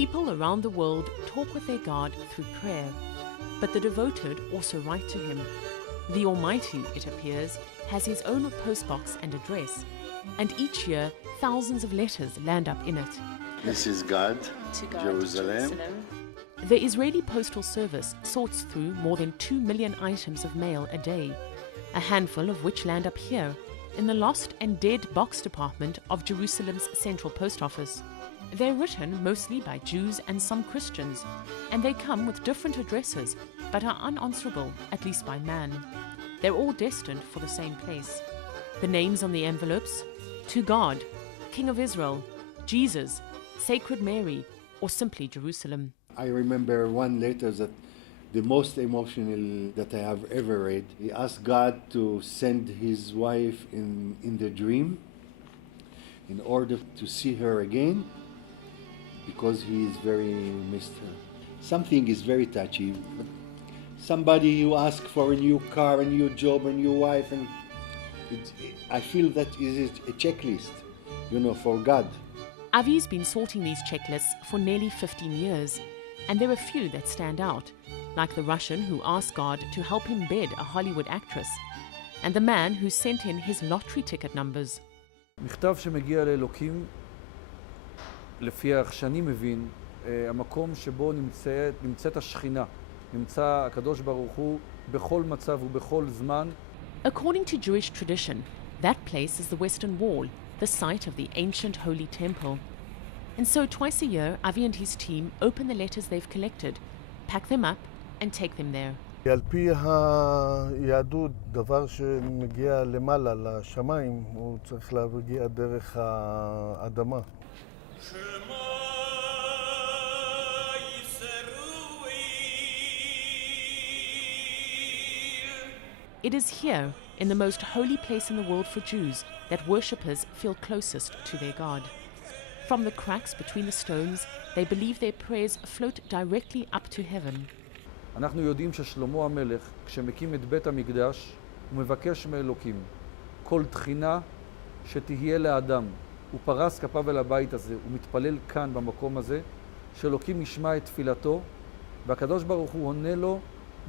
People around the world talk with their God through prayer, but the devoted also write to him. The Almighty, it appears, has his own postbox and address, and each year thousands of letters land up in it. This is God, Jerusalem. The Israeli Postal Service sorts through more than 2 million items of mail a day, a handful of which land up here in the lost and dead box department of Jerusalem's central post office. They're written mostly by Jews and some Christians, and they come with different addresses but are unanswerable, at least by man. They're all destined for the same place. The names on the envelopes: to God, King of Israel, Jesus, Sacred Mary, or simply Jerusalem. I remember one letter that the most emotional that I have ever read. He asked God to send his wife in the dream in order to see her again, because he is very missed her. Something is very touchy. Somebody who asks for a new car, a new job, a new wife, and I feel that is a checklist, for God. Avi's been sorting these checklists for nearly 15 years, and there are few that stand out, like the Russian who asked God to help him bed a Hollywood actress, and the man who sent in his lottery ticket numbers. מכתב שמגיע לאלוקים, לפי איך שאני מבין, המקום שבו נמצאת השכינה, נמצא הקדוש ברוך הוא בכל מצב ובכל זמן. According to Jewish tradition, that place is the Western Wall, the site of the ancient Holy Temple. And so twice a year, Avi and his team open the letters they've collected, pack them up, and take them there. על פי היהדות, דבר שמגיע למעלה לשמיים, הוא צריך להגיע דרך האדמה. It is here, in the most holy place in the world for Jews, that worshippers feel closest to their God. From the cracks between the stones, they believe their prayers float directly up to heaven. אנחנו יודעים ששלמה המלך, כשמקים את בית המקדש, הוא מבקש מאלוקים כל תחינה שתהיה לאדם. הוא פרס כפיו אל הבית הזה, הוא מתפלל כאן במקום הזה, שאלוקים ישמע את תפילתו, והקדוש ברוך הוא עונה לו,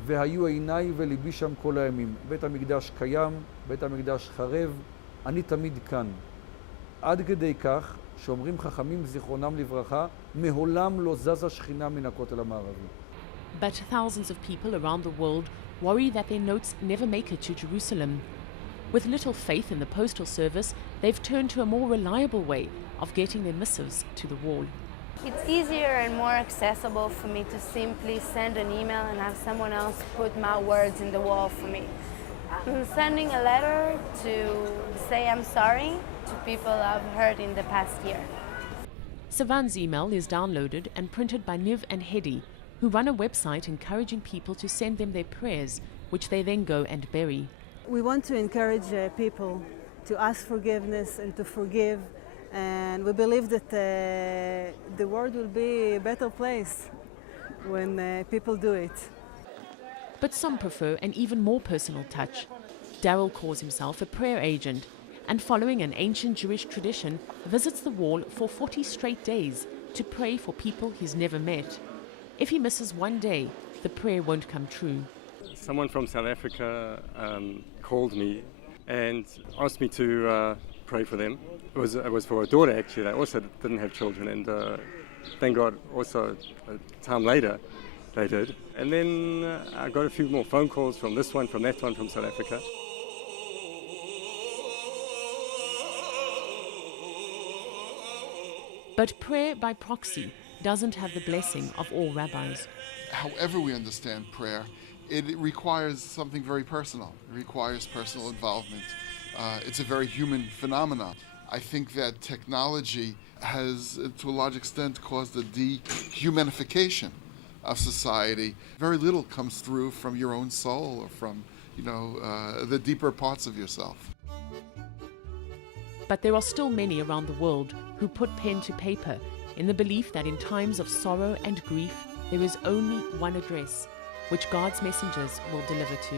והיו עיניי וליבי שם כל הימים. בית המקדש קיים, בית המקדש חרב, אני תמיד כאן. עד כדי כך שאומרים חכמים זיכרונם לברכה, מעולם לא זזה שכינה מן הכותל המערבי. But thousands of people around the world worry that their notes never make it to Jerusalem. With little faith in the postal service, they've turned to a more reliable way of getting their missives to the wall. It's easier and more accessible for me to simply send an email and have someone else put my words in the wall for me. I'm sending a letter to say I'm sorry to people I've hurt in the past year. Savan's email is downloaded and printed by Niv and Hedi, who run a website encouraging people to send them their prayers, which they then go and bury. We want to encourage people to ask forgiveness and to forgive, and we believe that the world will be a better place when people do it. But some prefer an even more personal touch. Daryl calls himself a prayer agent, and following an ancient Jewish tradition, visits the wall for 40 straight days to pray for people he's never met. If he misses one day, the prayer won't come true. Someone from South Africa called me and asked me to pray for them. It was for a daughter, actually. They also didn't have children, and thank God also a time later they did. And then I got a few more phone calls from this one, from that one, from South Africa. But prayer by proxy doesn't have the blessing of all rabbis. However we understand prayer, it requires something very personal. It requires personal involvement. It's a very human phenomenon. I think that technology has, to a large extent, caused a dehumanification of society. Very little comes through from your own soul or from, the deeper parts of yourself. But there are still many around the world who put pen to paper in the belief that in times of sorrow and grief, there is only one address which God's messengers will deliver to.